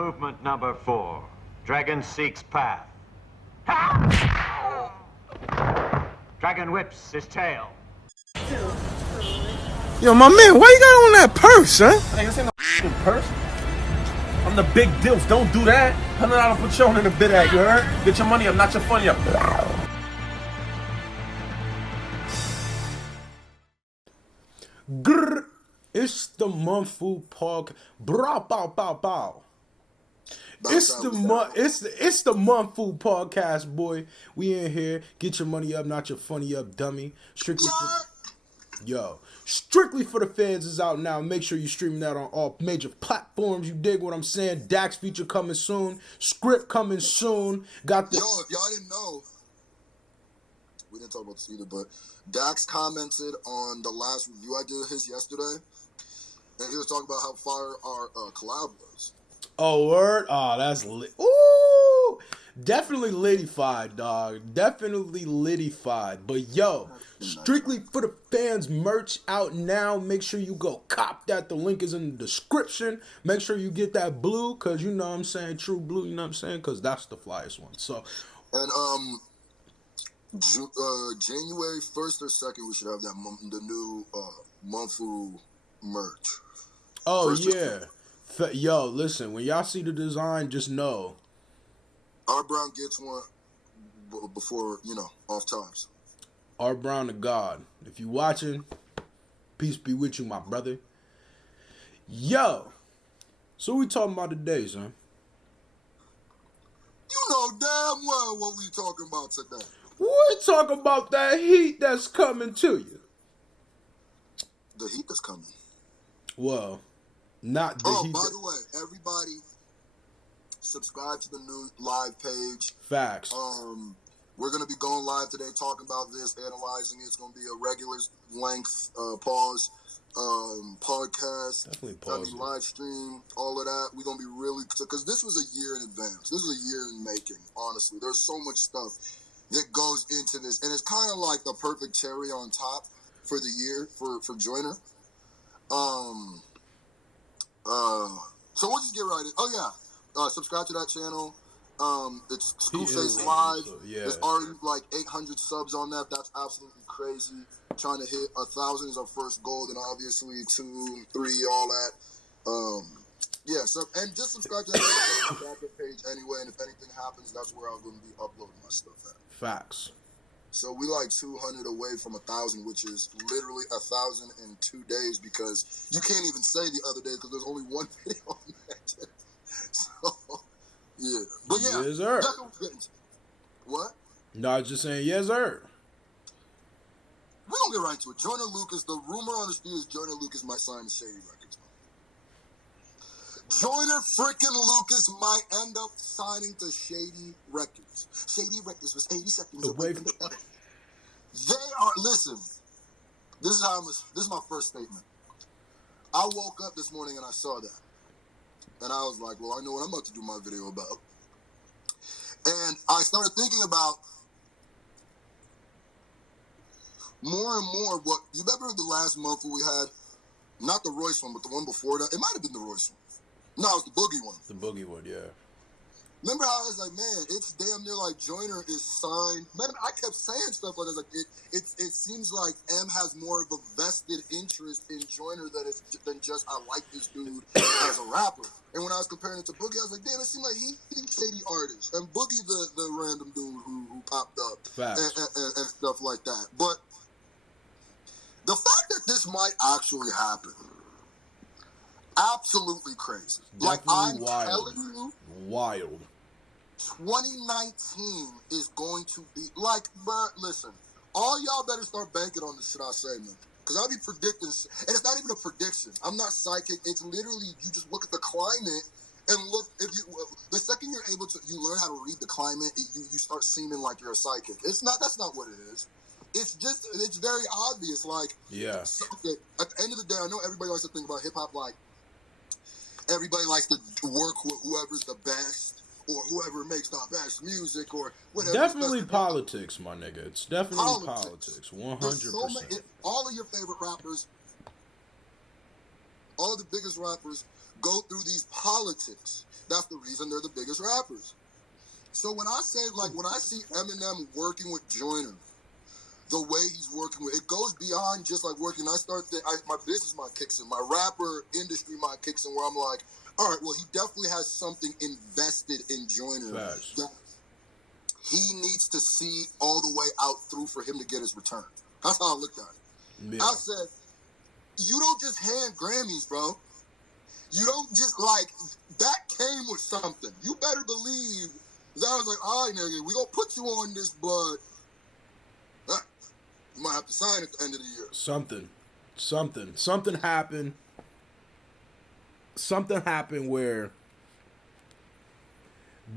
Movement number 4. Dragon seeks path. Dragon whips his tail. Yo, my man, why you got on that purse, huh? Hey, this ain't no purse. I'm the big deals. Don't do that. $100 Patron in the bid at, you heard? Get your money up, not your funny up. Grr. It's the Munfu podcast. Bra bow bow bow. It's the Munfu podcast, boy. We in here. Get your money up, not your funny up, dummy. Strictly for the fans is out now. Make sure you streaming that on all major platforms. You dig what I'm saying? Dax feature coming soon. Script coming soon. Got the if y'all didn't know, we didn't talk about this either, but Dax commented on the last review I did of his yesterday, and he was talking about how fire our collab was. Oh, word? Oh, that's lit. Ooh! Definitely litified, dog. Definitely litified. But yo, strictly for the fans, merch out now. Make sure you go cop that. The link is in the description. Make sure you get that blue, because you know what I'm saying, true blue, you know what I'm saying? Because that's the flyest one. So, and January 1st or 2nd, we should have that the new Munfu merch. Oh, First yeah. Yo, listen, when y'all see the design, just know. R. Brown gets one before, off times. R. Brown to God. If you watching, peace be with you, my brother. Yo. So we talking about today, son? You know damn well what we talking about today. We talking about that heat that's coming to you. The heat that's coming. Well, not the heat. By the way, everybody subscribe to the new live page. Facts. We're going to be going live today talking about this, analyzing it. It's going to be a regular length pause podcast. Definitely pause. Live stream, all of that. We're going to be really, because this was a year in advance. This was a year in making, honestly. There's so much stuff that goes into this, and it's kind of like the perfect cherry on top for the year for Joyner. So we'll just get right in. Oh yeah, subscribe to that channel. It's Screwface Live. Yeah. There's already like 800 subs on that. That's absolutely crazy. Trying to hit 1,000 is our first goal, and obviously 2, 3, all that. Yeah. So and just subscribe to that page anyway. And if anything happens, that's where I'm going to be uploading my stuff at. Facts. So we like 200 away from 1,000, which is literally 1,000 in 2 days, because you can't even say the other day because there's only one video on that. So, yeah. But yeah. Yes, sir. What? No, I was just saying, yes, sir. We're going to get right into it. Joyner Lucas, the rumor on the street is Joyner Lucas might sign to Shady Records. Joyner freaking Lucas might end up signing to Shady Records. Shady Records was 80 seconds away from the other. They are, listen, this is my first statement. I woke up this morning and I saw that. And I was like, well, I know what I'm about to do my video about. And I started thinking about more and more what, you remember the last month we had, not the Royce one, but the one before that? It might have been the Royce one. No, it was the Boogie one. The Boogie one, yeah. Remember how I was like, man, it's damn near like Joyner is signed. Man, I kept saying stuff like that. Like it seems like M has more of a vested interest in Joyner than just I like this dude as a rapper. And when I was comparing it to Boogie, I was like, damn, it seemed like he's Shady artist, and Boogie the random dude who popped up and stuff like that. But the fact that this might actually happen. Absolutely crazy. Definitely like I'm wild. telling you, wild. 2019 is going to be like, bro. Listen, all y'all better start banking on the shit I say, man. Because I'll be predicting, and it's not even a prediction. I'm not psychic. It's literally you just look at the climate and look. If you the second you're able to, you learn how to read the climate. You start seeming like you're a psychic. It's not. That's not what it is. It's just. It's very obvious. Like yeah. At the end of the day, I know everybody likes to think about hip hop like. Everybody likes to work with whoever's the best or whoever makes the best music or whatever. Definitely politics, my nigga. It's definitely politics. 100%. All of your favorite rappers, all of the biggest rappers go through these politics That's the reason they're the biggest rappers. So when I say, like, when I see Eminem working with Joyner, the way he's working with, it goes beyond just like working. I start my business mind kicks in, my rapper industry mind kicks in, where I'm like, all right, well, he definitely has something invested in Joyner that he needs to see all the way out through for him to get his return. That's how I looked at it. Yeah. I said, you don't just hand Grammys, bro. You don't just, like, that came with something. You better believe that I was like, all right, nigga, we gonna put you on this, but you might have to sign at the end of the year. Something happened. Something happened where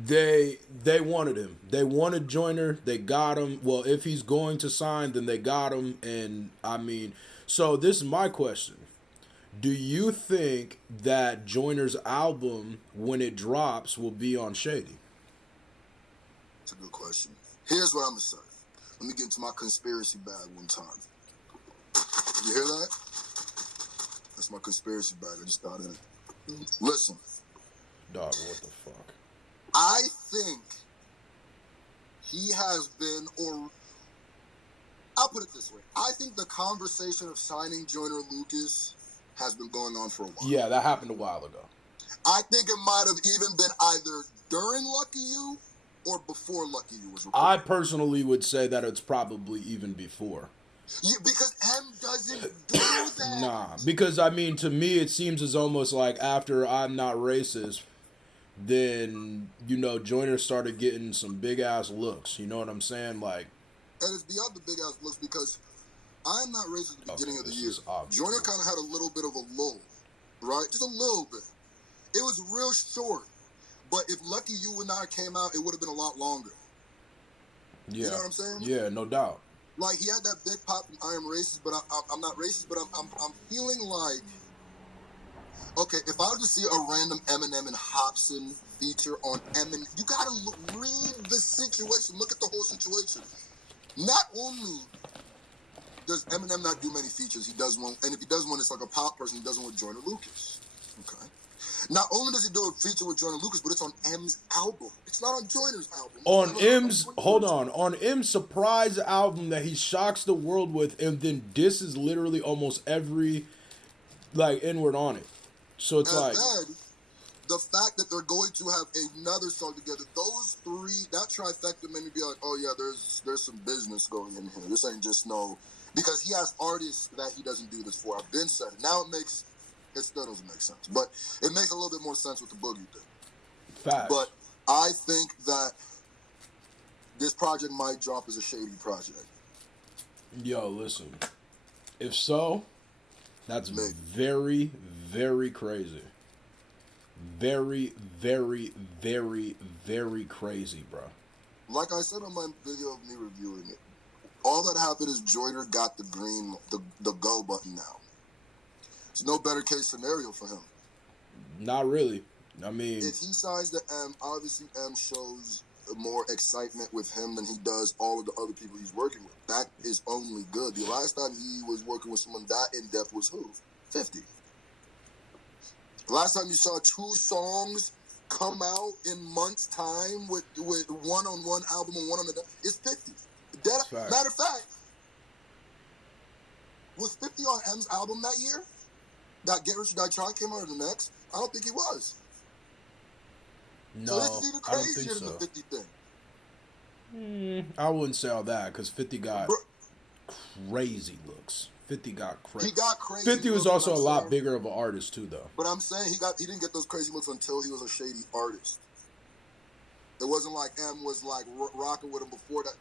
they wanted him. They wanted Joyner. They got him. Well, if he's going to sign, then they got him. And I mean, so this is my question. Do you think that Joyner's album, when it drops, will be on Shady? That's a good question. Here's what I'm going to say. Let me get into my conspiracy bag one time. You hear that? That's my conspiracy bag. I just got in it. Listen. Dog, what the fuck? I think he has been, or I'll put it this way. I think the conversation of signing Joyner Lucas has been going on for a while. Yeah, that happened a while ago. I think it might have even been either during Lucky You or before Lucky You was recorded. I personally would say that it's probably even before. Yeah, because M doesn't do that. Nah, because I mean, to me, it seems as almost like after I'm Not Racist, then, you know, Joyner started getting some big ass looks. You know what I'm saying? Like, and it's beyond the big ass looks, because I'm Not Racist at the beginning of the year. Joyner kind of had a little bit of a lull, right? Just a little bit. It was real short. But if Lucky You would not have came out, it would have been a lot longer. Yeah. You know what I'm saying? Yeah, no doubt. Like, he had that big pop from I Am Racist, but I'm not racist, but I'm feeling like, okay, if I were to see a random Eminem and Hobson feature on Eminem, you gotta read the situation. Look at the whole situation. Not only does Eminem not do many features, he does one, and if he does one, it's like a pop person. He does one with Joyner Lucas. Okay. Not only does he do a feature with Joyner Lucas, but it's on M's album. It's not on Joyner's album. On M's, hold on M's surprise album that he shocks the world with, and then disses literally almost every, like, N-word on it. So it's like, then, the fact that they're going to have another song together, those three, that trifecta made me be like, oh yeah, there's some business going in here. This ain't just no, because he has artists that he doesn't do this for. I've been said it. Now it still doesn't make sense, but it makes a little bit more sense with the Boogie thing. Facts. But I think that this project might drop as a Shady project. Yo, listen. If so, that's very, very crazy. Very, very, very, very crazy, bro. Like I said on my video of me reviewing it, all that happened is Joyner got the green, the go button now. There's no better case scenario for him. Not really. I mean, if he signs to M, obviously M shows more excitement with him than he does all of the other people he's working with. That is only good. The last time he was working with someone that in depth was who? 50. The last time you saw 2 songs come out in months' time with one on one album and one on the is 50. Matter of fact, was 50 on M's album that year? That Get Rich or Die Trying came out of the next? I don't think he was. No, so this is even crazier than the 50 thing. I wouldn't say all that, because 50 got crazy looks. 50 got crazy. He got crazy. 50 was also a lot bigger of an artist too, though. But I'm saying he didn't get those crazy looks until he was a Shady artist. It wasn't like M was like rocking with him before that.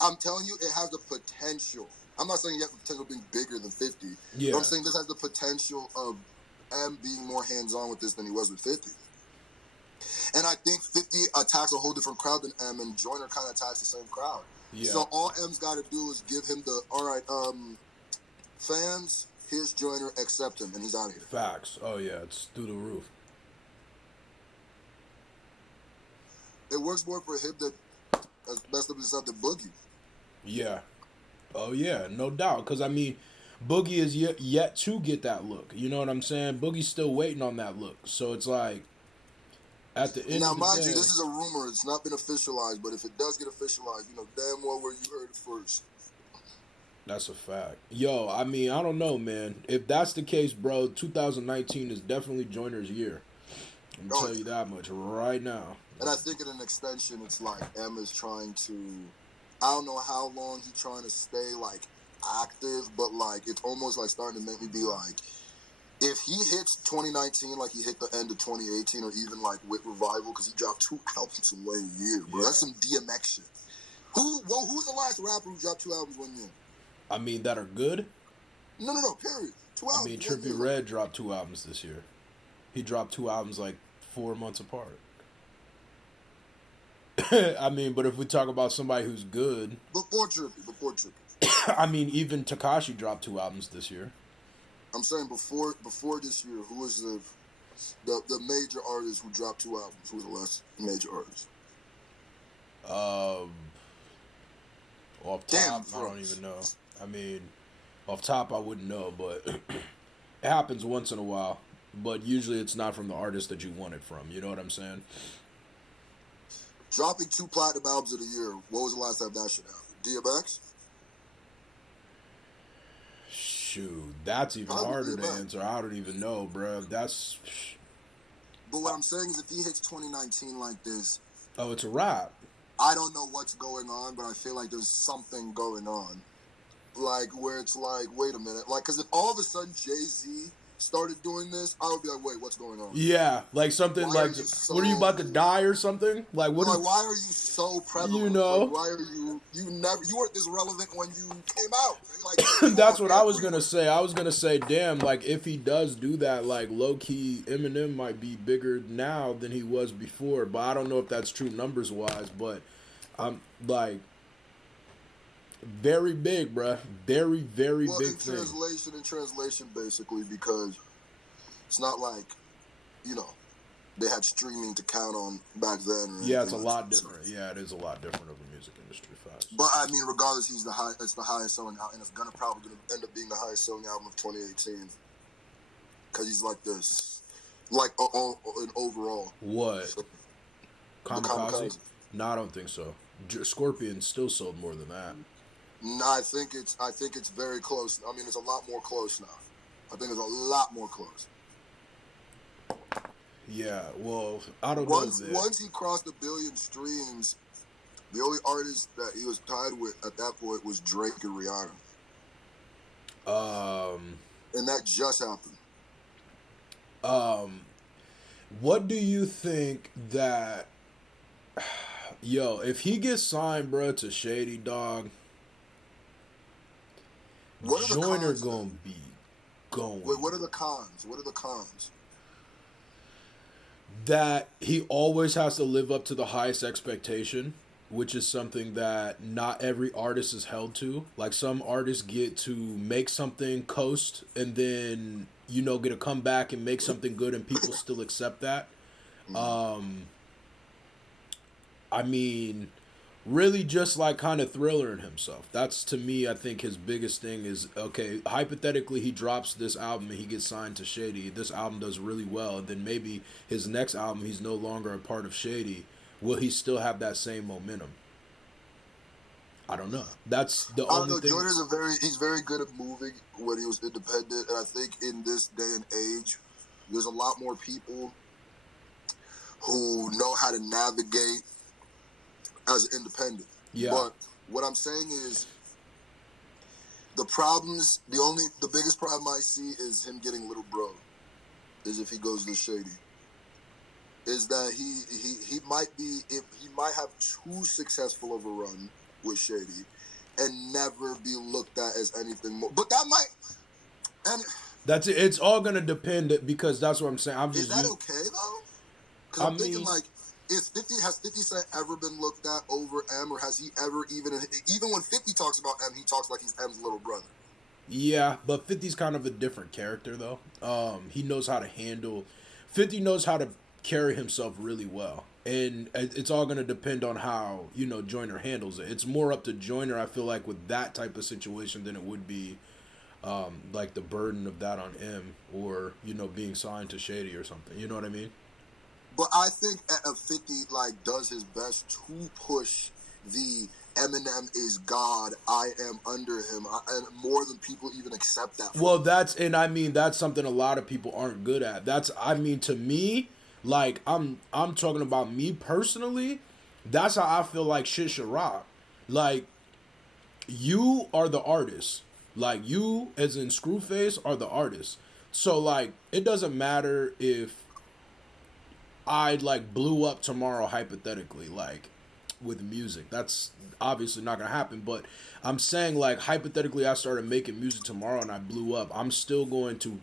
I'm telling you, it has the potential. I'm not saying he has the potential of being bigger than 50. Yeah. But I'm saying this has the potential of M being more hands-on with this than he was with 50. And I think 50 attacks a whole different crowd than M, and Joyner kind of attacks the same crowd. Yeah. So all M's got to do is give him the, all right, fans, here's Joyner, accept him, and he's out of here. Facts. Oh, yeah, it's through the roof. It works more for him than as best of himself than Boogie. Yeah. Oh, yeah, no doubt. Because, I mean, Boogie is yet to get that look. You know what I'm saying? Boogie's still waiting on that look. So it's like, At the end Now, of the mind day, you, this is a rumor. It's not been officialized, but if it does get officialized, you know damn well where you heard it first. that's a fact. Yo, I mean, I don't know, man. If that's the case, bro, 2019 is definitely Joyner's year. I'm Oh, tell you that much right now. And I think in an extension, it's like Emma's trying to. I don't know how long he's trying to stay like active, but like it's almost like starting to make me be like, if he hits 2019 like he hit the end of 2018, or even like with Revival, because he dropped 2 albums in 1 year, bro. Yeah. That's some DMX shit. Who's the last rapper who dropped 2 albums 1 year? I mean, that are good. No, period. 2 albums. I mean, 1 Trippie year. Redd dropped 2 albums this year. He dropped 2 albums like 4 months apart. I mean, but if we talk about somebody who's good, Before Trippie. I mean, even Tekashi dropped 2 albums this year. I'm saying before this year, who was the major artist who dropped 2 albums? Who was the last major artist? Off Damn, top, I don't even know. I mean, off top, I wouldn't know, but it happens once in a while. But usually it's not from the artist that you want it from. You know what I'm saying? Dropping 2 platinum albums of the year. What was the last time that shit happened? DMX? Shoot, that's even Probably harder to DMX. answer. I don't even know, bro. That's... But what I'm saying is if he hits 2019 like this, Oh, it's a wrap. I don't know what's going on, but I feel like there's something going on. Like, where it's like, wait a minute. Like, because if all of a sudden Jay-Z started doing this, I would be like, wait, what's going on? Yeah, like something Why like, are you so- what are you about to die or something? Like, what? Like, why are you so prevalent? You know? Like, why are you weren't this relevant when you came out. Like, That's what I was gonna say. I was gonna say, damn, like if he does do that, like low key, Eminem might be bigger now than he was before. But I don't know if that's true numbers wise. But I'm like very big, bruh. Very, very well, big in thing. translation, basically, because it's not like, you know, they had streaming to count on back then. Or Yeah, it's a anything lot like that. different. Yeah, it is a lot different of a music industry. Facts. But I mean, regardless, it's the highest selling album, and it's probably gonna end up being the highest selling album of 2018 because he's like this, like in overall. What? So, Kamikaze? Kamikaze. No, I don't think so. Scorpion still sold more than that. No, I think it's very close. I mean, it's a lot more close now. I think it's a lot more close. Yeah, well, I don't Once know. once he crossed 1 billion streams, the only artist that he was tied with at that point was Drake and Rihanna, and that just happened. What do you think that? Yo, if he gets signed, bro, to Shady, dog, What are the Joyner cons, gonna be going. Wait, what are the cons? What are the cons? That he always has to live up to the highest expectation, which is something that not every artist is held to. Like some artists get to make something coast and then, you know, get to come back and make something good and people still accept that. I mean, really just like kind of thrillering himself. That's to me, I think his biggest thing is, okay, hypothetically he drops this album and he gets signed to Shady. This album does really well, and then maybe his next album he's no longer a part of Shady. Will he still have that same momentum? I don't know. That's the I don't only know. thing. Joyner's he's very good at moving when he was independent, and I think in this day and age, there's a lot more people who know how to navigate as an independent. Yeah. But what I'm saying is the biggest problem I see is him getting little bro. Is if he goes to Shady. Is that he might have too successful of a run with Shady and never be looked at as anything more. But that might and That's it. It's all gonna depend because that's what I'm saying. is that okay though? Because I'm thinking like, has 50 Cent ever been looked at over M, or has he ever even when 50 talks about M, he talks like he's M's little brother? Yeah, but 50's kind of a different character though. He knows how to handle. 50 knows how to carry himself really well, and it's all gonna depend on how, you know, Joyner handles it. It's more up to Joyner, I feel like, with that type of situation than it would be like the burden of that on M, or, you know, being signed to Shady or something. You know what I mean? But I think 50 like does his best to push the Eminem is God. I am under him, and more than people even accept that. Well, that's something a lot of people aren't good at. To me, like I'm talking about me personally. That's how I feel like shit should rock. Like you are the artist. Like you, as in Screwface, are the artist. So like it doesn't matter if I like blew up tomorrow hypothetically, like with music. That's obviously not gonna happen, but I'm saying like hypothetically I started making music tomorrow and I blew up. I'm still going to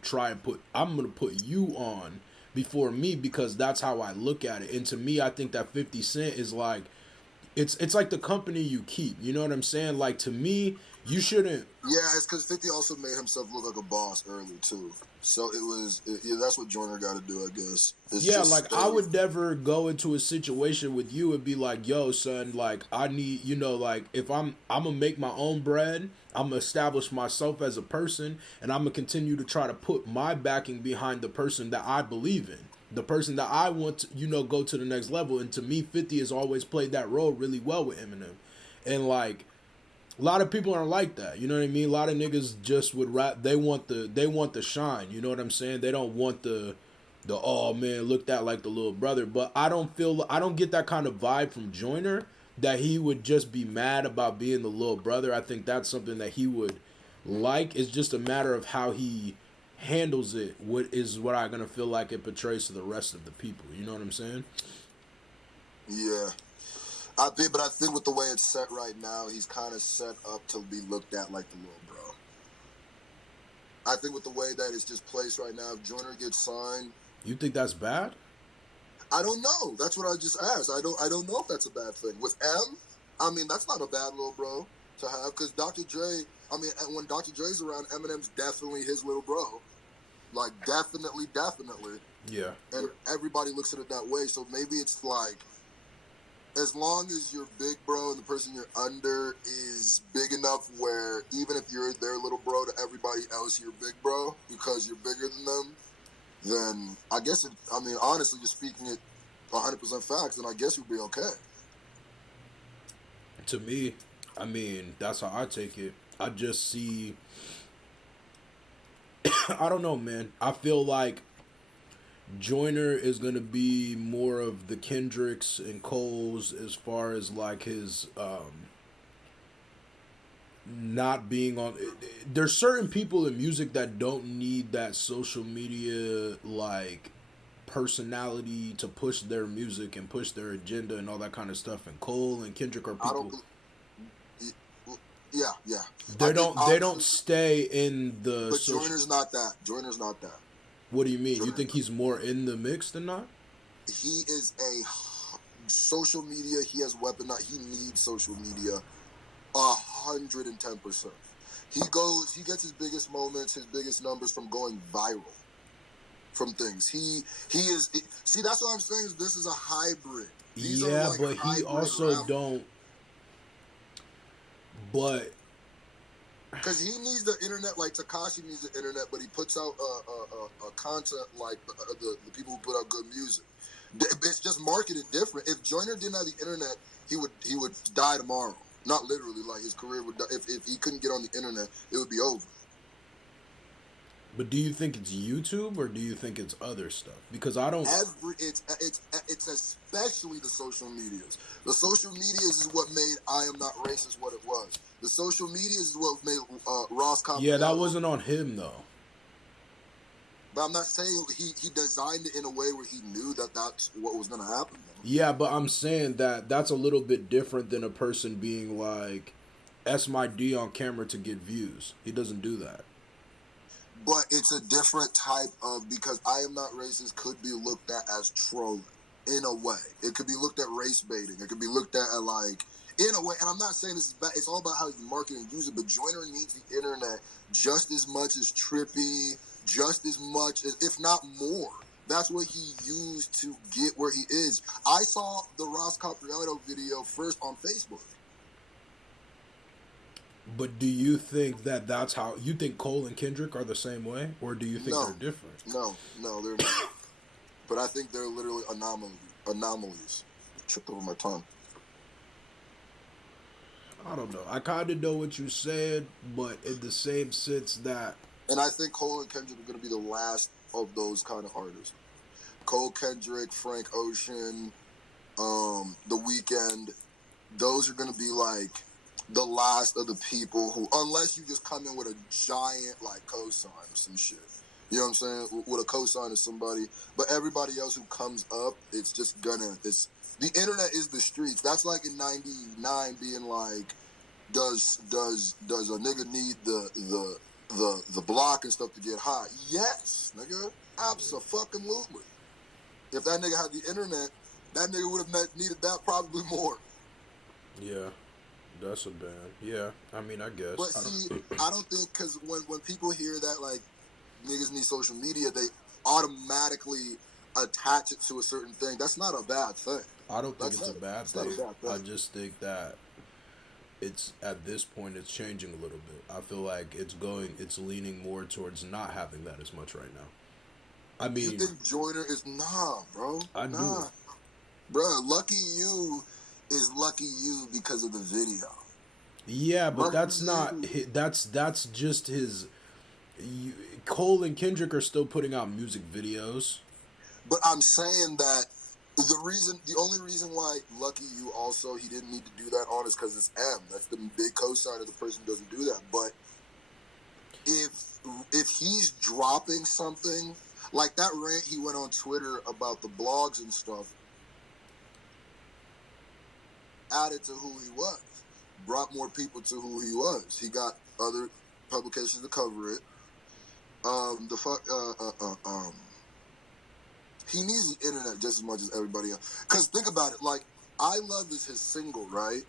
I'm gonna put you on before me because that's how I look at it. And to me I think that 50 Cent is like it's like the company you keep. You know what I'm saying? Like to me, you shouldn't. Yeah, it's because 50 also made himself look like a boss early too. So that's what Joyner got to do, I guess. I would never go into a situation with you and be like, yo, son, like, I need, like, if I'm going to make my own bread, I'm going to establish myself as a person, and I'm going to continue to try to put my backing behind the person that I believe in, the person that I want to, go to the next level. And to me, 50 has always played that role really well with Eminem. And, like, a lot of people aren't like that, you know what I mean? A lot of niggas just would rap. They want the shine, you know what I'm saying? They don't want the oh man, looked at like the little brother. But I don't get that kind of vibe from Joyner that he would just be mad about being the little brother. I think that's something that he would like. It's just a matter of how he handles it. What I'm gonna feel like it portrays to the rest of the people. You know what I'm saying? Yeah. I think with the way it's set right now, he's kind of set up to be looked at like the little bro. I think with the way that it's just placed right now, if Joyner gets signed, you think that's bad? I don't know. That's what I just asked. I don't know if that's a bad thing. With M, I mean that's not a bad little bro to have because Dr. Dre. I mean, when Dr. Dre's around, Eminem's definitely his little bro. Like definitely. Yeah. And everybody looks at it that way. So maybe it's like, as long as you're big bro and the person you're under is big enough where even if you're their little bro to everybody else, you're big bro because you're bigger than them, then I guess honestly, just speaking it 100% facts, then I guess you'd be okay. To me, I mean, that's how I take it. I just see, I don't know, man. I feel like Joyner is going to be more of the Kendricks and Coles as far as like his not being on. There's certain people in music that don't need that social media like personality to push their music and push their agenda and all that kind of stuff. And Cole and Kendrick are people. Yeah. They don't stay in the. But Joyner's not that. What do you mean? You think he's more in the mix than not? He is a social media. He has weaponized. He needs social media 110%. He gets his biggest moments, his biggest numbers from going viral from things. He is. See, that's what I'm saying. Is this is a hybrid. These are like but he also don't. But. Because he needs the internet, like Tekashi needs the internet, but he puts out a content like the people who put out good music. It's just marketed different. If Joyner didn't have the internet, he would die tomorrow. Not literally, like his career would die. If he couldn't get on the internet, it would be over. But do you think it's YouTube or do you think it's other stuff? Because I don't. It's especially the social medias. The social medias is what made I Am Not Racist what it was. The social media is what made Ross Campbell. Yeah, that wasn't on him though. But I'm not saying he designed it in a way where he knew that that's what was going to happen. Yeah, but I'm saying that that's a little bit different than a person being like, "S my D on camera to get views." He doesn't do that. But it's a different type of, because I Am Not Racist could be looked at as trolling in a way. It could be looked at race baiting. It could be looked at like. In a way, and I'm not saying this is bad. It's all about how you market and use it. But Joyner needs the internet just as much as Trippy, just as much as, if not more. That's what he used to get where he is. I saw the Ross Capriato video first on Facebook. But do you think that's how you think Cole and Kendrick are the same way, or do you think they're different? No, they're not. but I think they're literally anomalies. Tripped over my tongue. I don't know. I kind of know what you said, but in the same sense that... And I think Cole and Kendrick are going to be the last of those kind of artists. Cole, Kendrick, Frank Ocean, The Weeknd, those are going to be like the last of the people who, unless you just come in with a giant like cosign or some shit. You know what I'm saying? With a cosign of somebody. But everybody else who comes up, it's just gonna, it's, the internet is the streets. That's like in 99 being like, does a nigga need the block and stuff to get hot? Yes, nigga. Abso-fucking-lutely. If that nigga had the internet, that nigga would have needed that probably more. Yeah, that's a ban. Yeah, I mean, I guess. But see, I don't think, because when people hear that, like, niggas need social media, they automatically attach it to a certain thing. That's not a bad thing. I don't think it's a bad thing. Not a bad thing. I just think that it's, at this point, it's changing a little bit. I feel like it's leaning more towards not having that as much right now. I mean, you think Joyner is bro? I do. Bro, Lucky You is Lucky You because of the video. Yeah, but Lucky that's not. That's just his. Cole and Kendrick are still putting out music videos. But I'm saying that the only reason why Lucky You also he didn't need to do that on is because it's M. That's the big cosign of the person who doesn't do that. But if he's dropping something like that rant he went on Twitter about the blogs and stuff, added to who he was, brought more people to who he was. He got other publications to cover it. He needs the internet just as much as everybody else. Because think about it, like, I Love is his single, right?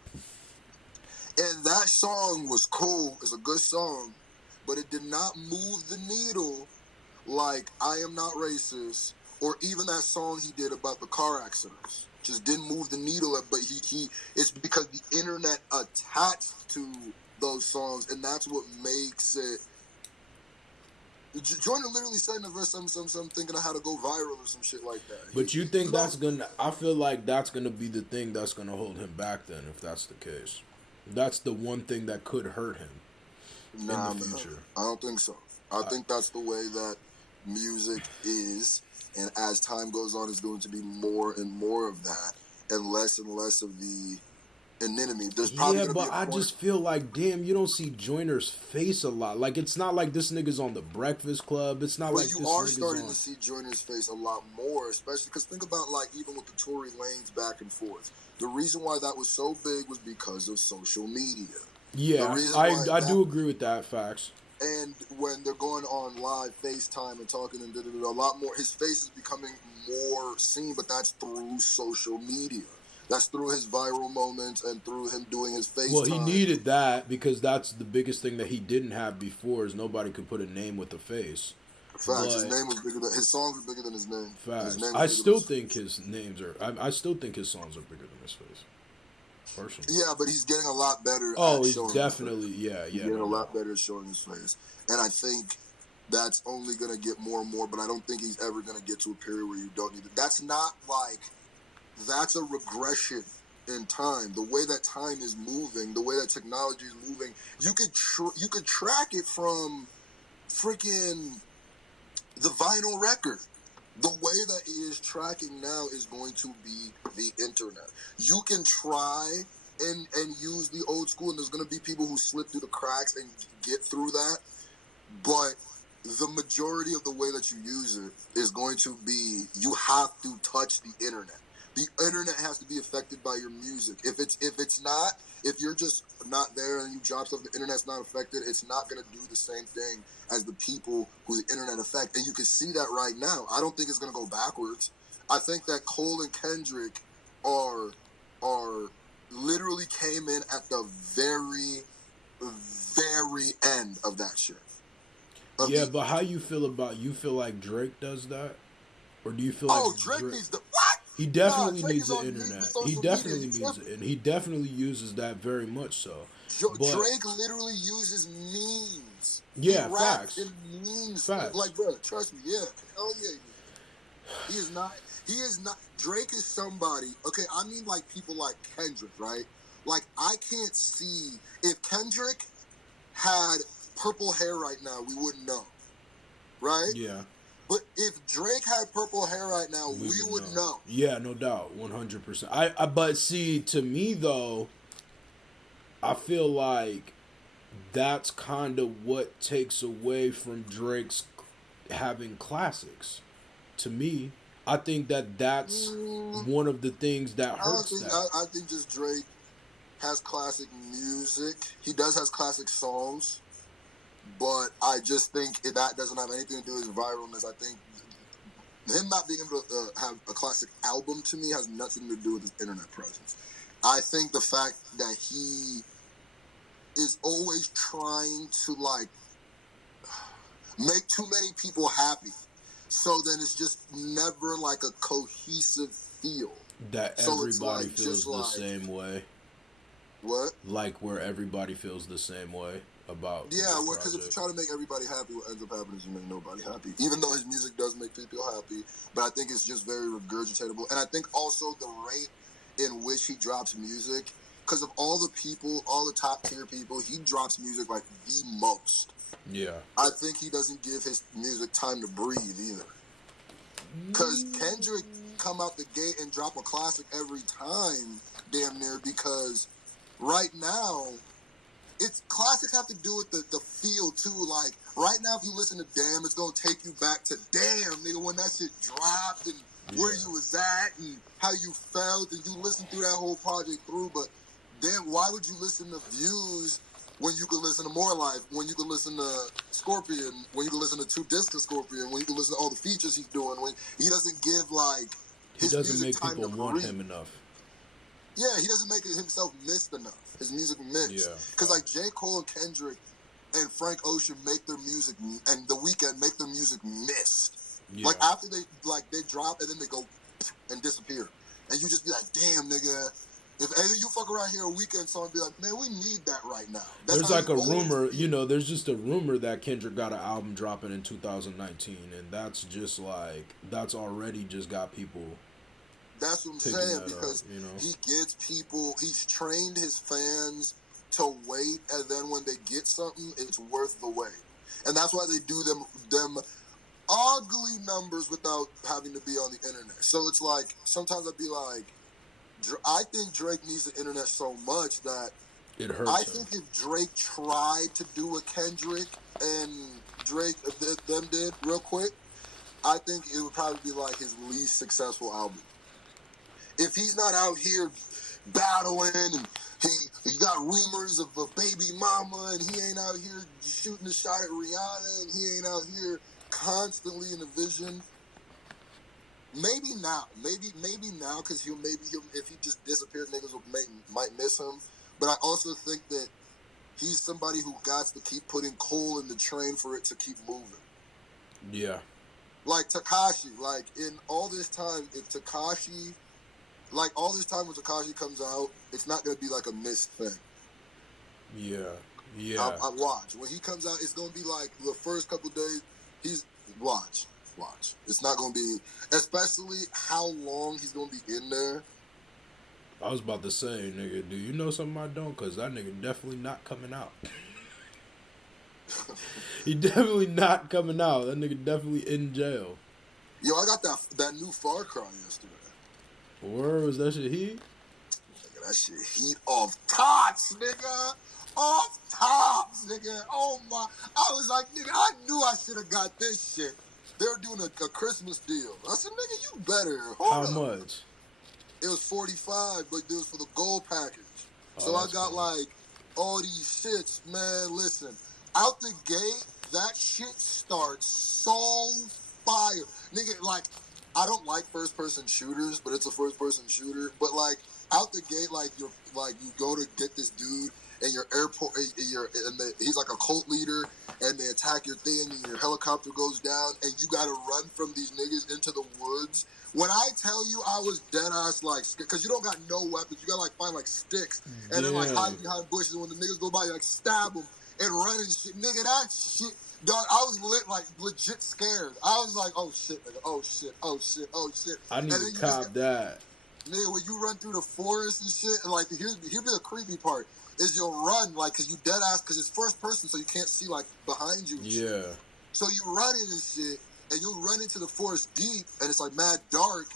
And that song was cool. It's a good song. But it did not move the needle like I Am Not Racist or even that song he did about the car accidents. Just didn't move the needle. But it's because the internet attached to those songs, and that's what makes it. Joyner literally said in the verse some thinking of how to go viral or some shit like that. But you think that's gonna? I feel like that's gonna be the thing that's gonna hold him back. Then, if that's the case, that's the one thing that could hurt him in the future. I don't think so. I think that's the way that music is, and as time goes on, it's going to be more and more of that, and less of the enemy. There's probably but I just feel like, damn, you don't see Joyner's face a lot. Like, it's not like this nigga's on the Breakfast Club. It's not like this nigga's on... you are starting to see Joyner's face a lot more, especially because think about, like, even with the Tory Lanez back and forth. The reason why that was so big was because of social media. Yeah, I do agree with that, facts. And when they're going on live FaceTime and talking and a lot more, his face is becoming more seen, but that's through social media. That's through his viral moments and through him doing his FaceTime. Well, he needed that because that's the biggest thing that he didn't have before is nobody could put a name with a face. Facts. His name was bigger than his songs were bigger than his name. Facts. I still think his names are. I still think his songs are bigger than his face. Personally. Yeah, but he's getting a lot better. He's definitely He's getting a lot better at showing his face, and I think that's only gonna get more and more. But I don't think he's ever gonna get to a period where you don't need it. That's not like. That's a regression in time. The way that time is moving, the way that technology is moving, you could track it from freaking the vinyl record. The way that it is tracking now is going to be the internet. You can try and use the old school, and there's going to be people who slip through the cracks and get through that, but the majority of the way that you use it is going to be you have to touch the internet. The internet has to be affected by your music. If you're just not there and you drop stuff, the internet's not affected, it's not going to do the same thing as the people who the internet affect. And you can see that right now. I don't think it's going to go backwards. I think that Cole and Kendrick are literally came in at the very, very end of that shit. But how you feel like Drake does that? Or do you feel like Drake needs the what? He definitely needs the internet. He definitely needs it, and he definitely uses that very much so. Drake literally uses memes. Yeah, facts. Memes. Facts. Like, bro, trust me. Yeah, hell yeah. He is not. He is not. Drake is somebody. Okay, I mean like people like Kendrick, right? Like I can't see if Kendrick had purple hair right now, we wouldn't know, right? Yeah. But if Drake had purple hair right now, we would know. Yeah, no doubt, 100%. I but see, to me though, I feel like that's kind of what takes away from Drake's having classics. To me, I think that's one of the things that hurts that. I think just Drake has classic music. He does has classic songs, but I just think that doesn't have anything to do with his viralness. I think him not being able to have a classic album to me has nothing to do with his internet presence. I think the fact that he is always trying to like make too many people happy, so then it's just never like a cohesive feel. That So everybody it's like, feels just the like- same way. What? Like where everybody feels the same way about. Yeah, the because if you project. try to make everybody happy, what ends up happening is you make nobody happy. Even though his music does make people happy, but I think it's just very regurgitatable. And I think also the rate in which he drops music, because of all the people, all the top tier people, he drops music like the most. Yeah. I think he doesn't give his music time to breathe either. Because Kendrick come out the gate and drop a classic every time, damn near, because right now, it's classics have to do with the feel too. Like right now, if you listen to Damn, it's gonna take you back to Damn, nigga, when that shit dropped and where you was at and how you felt, and you listen through that whole project through. But damn, why would you listen to Views when you could listen to More Life, when you could listen to Scorpion, when you could listen to Two Discs of Scorpion, when you could listen to all the features he's doing, when he doesn't give like He his doesn't music make time people to want breathe. him enough. Yeah, he doesn't make it himself missed enough. His music missed. Yeah. Because like J. Cole and Kendrick and Frank Ocean make their music, and The Weeknd make their music missed. Yeah. Like after they drop and then they go and disappear. And you just be like, damn, nigga. If either you fuck around here a Weeknd song and be like, man, we need that right now. That's There's how like he a always rumor, be. you know, there's just a rumor that Kendrick got an album dropping in 2019, and that's just like, that's already just got people. That's what I'm picking saying, that because up, you know? he gets people, he's trained his fans to wait, and then when they get something, it's worth the wait. And that's why they do them ugly numbers without having to be on the internet. So it's like, sometimes I'd be like, I think Drake needs the internet so much that It hurts I him. think if Drake tried to do what Kendrick and Drake them did real quick, I think it would probably be like his least successful album. If he's not out here battling and he got rumors of a baby mama and he ain't out here shooting a shot at Rihanna and he ain't out here constantly in the vision, maybe now because he'll if he just disappeared, niggas might miss him. But I also think that he's somebody who got to keep putting coal in the train for it to keep moving. Yeah. Like Tekashi, like in all this time, if Tekashi, like all this time when Tekashi comes out, it's not gonna be like a missed thing. Yeah. Yeah. I watch when he comes out, it's gonna be like the first couple days. He's watch. It's not gonna be, especially how long he's gonna be in there. I was about to say, nigga, do you know something I don't? Because that nigga definitely not coming out. He definitely not coming out. That nigga definitely in jail. Yo, I got that new Far Cry yesterday. Where was that shit heat? Nigga, that shit heat off tops, nigga. Off tops, nigga. Oh my! I was like, nigga, I knew I should have got this shit. They were doing a Christmas deal. I said, nigga, you better. How Hold up. much? It was $45, but it was for the gold package. Oh, So I that's got cool. like all these shits, man. Listen, out the gate, that shit starts so fire, nigga. Like, I don't like first-person shooters, but it's a first-person shooter. But like out the gate, like you go to get this dude. And your airport, he's like a cult leader, and they attack your thing, and your helicopter goes down, and you gotta run from these niggas into the woods. When I tell you, I was dead ass like, because you don't got no weapons, you gotta like find like sticks, and then like Yeah. hide behind bushes. When the niggas go by, you like stab them, and running shit. Nigga, that shit, dog, I was legit scared. I was like, oh shit, nigga, oh shit, oh shit, oh shit. I need to cop that. Nigga, when you run through the forest and shit, and like, here's the creepy part, is you'll run, like, cause you dead ass, cause it's first person, so you can't see, like, behind you. Yeah. Shit. So you run in and shit, and you'll run into the forest deep, and it's like mad dark,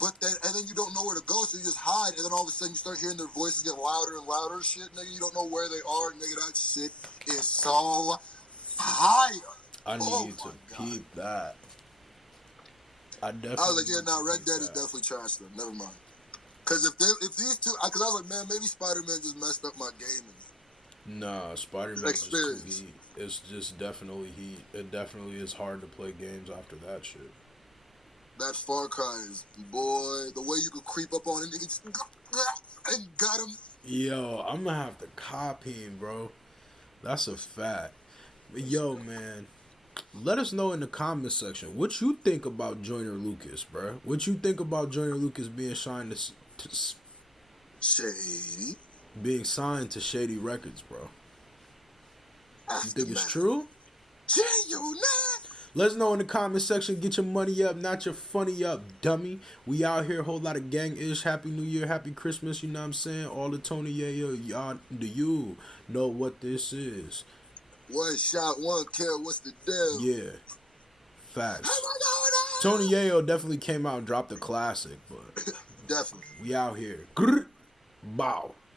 but then you don't know where to go, so you just hide, and then all of a sudden you start hearing their voices get louder and louder and shit, nigga, you don't know where they are, nigga, that shit is so fire. I need to peep that. I was like, yeah, nah, Red Dead is definitely trash then, never mind. Cause if these two, cause I was like, man, maybe Spider-Man just messed up my gaming. Nah, Spider-Man is too heat. It's just definitely heat. It definitely is hard to play games after that shit. That Far Cry is, boy, the way you could creep up on a nigga and got him. Yo, I'm gonna have to copy him, bro. That's a fact. But yo, man, let us know in the comment section what you think about Joyner Lucas, bro. What you think about Joyner Lucas being signed to Shady? Being signed to Shady Records, bro. You think it's true? Genuine. Let us know in the comment section. Get your money up, not your funny up, dummy. We out here, whole lot of gang-ish. Happy New Year, Happy Christmas, you know what I'm saying? All the Tony Yayo, y'all, do you know what this is? One shot, one kill, what's the deal? Yeah. Facts. Tony Yayo definitely came out and dropped a classic, but definitely. we out here. Grr, bow.